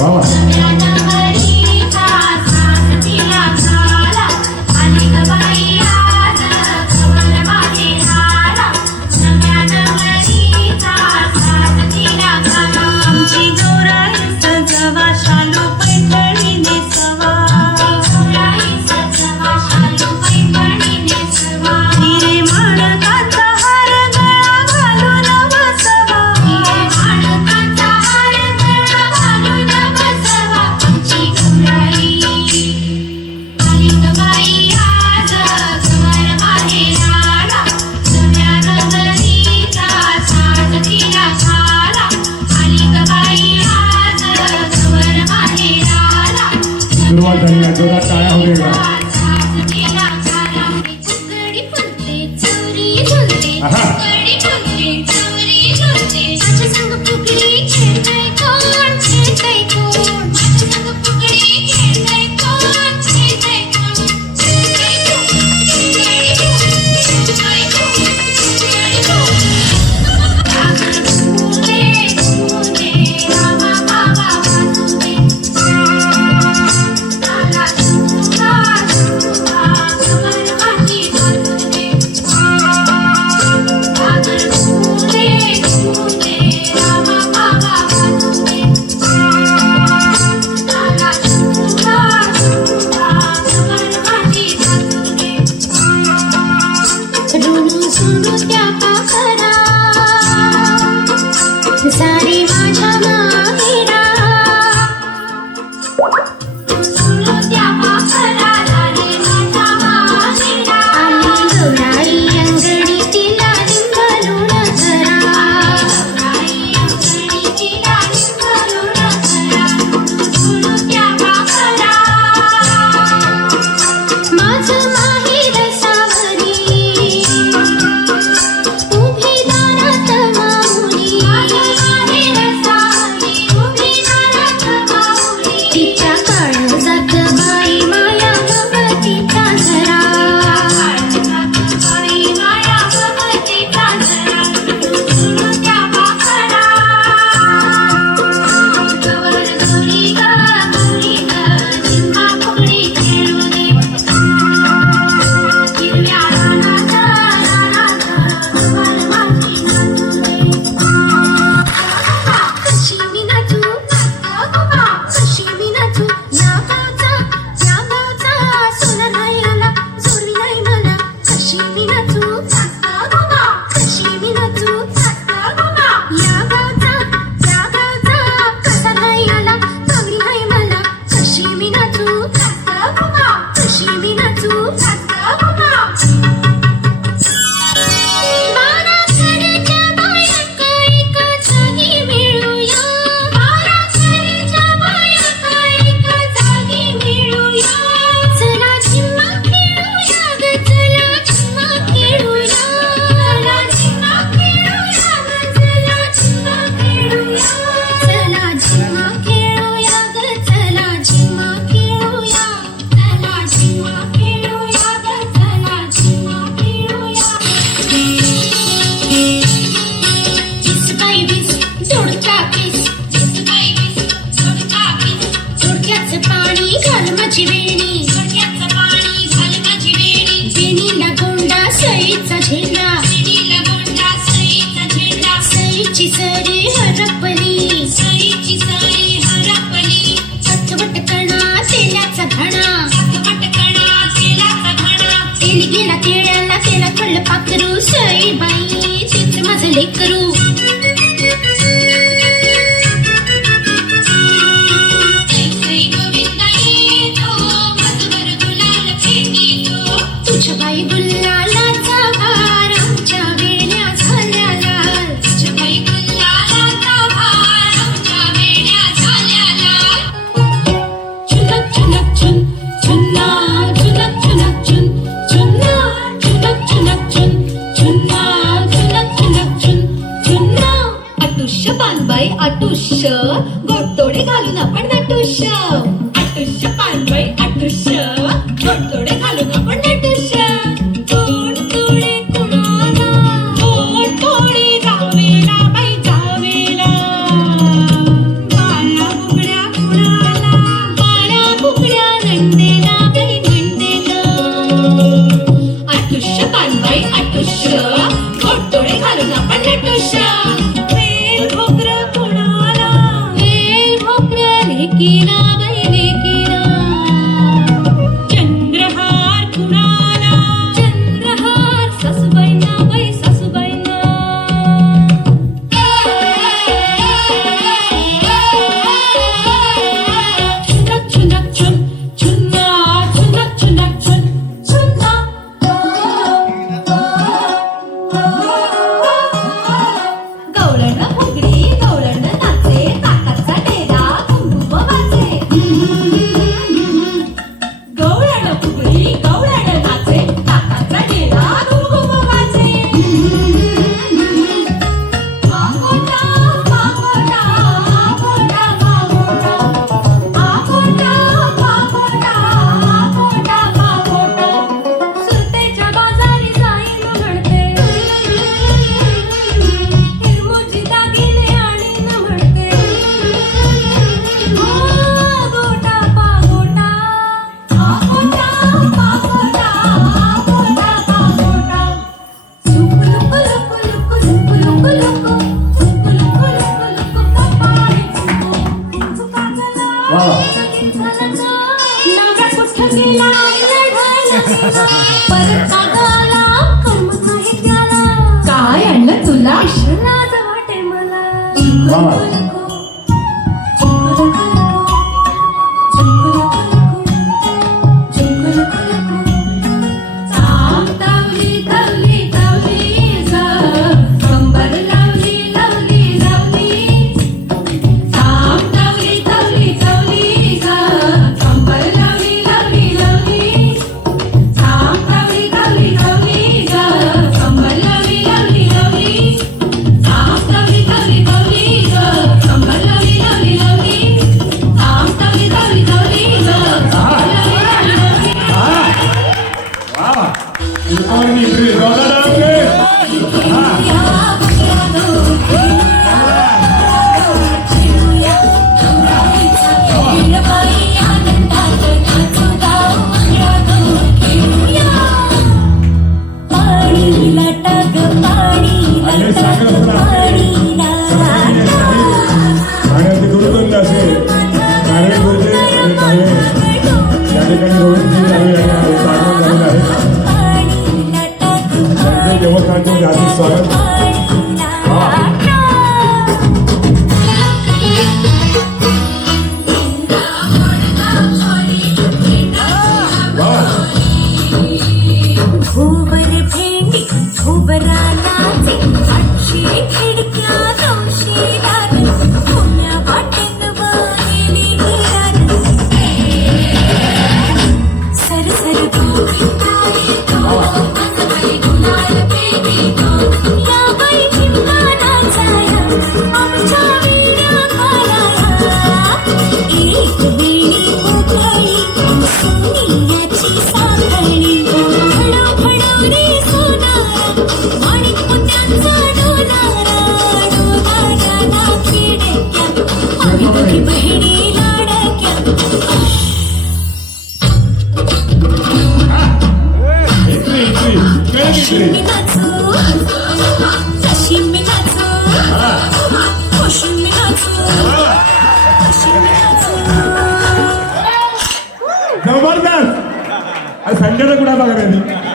Vamos. lá. Sunday, I could show. काय आणलं तुला? वाटे मला. Sagrada. जबरदस्त संडेला कुठे बघा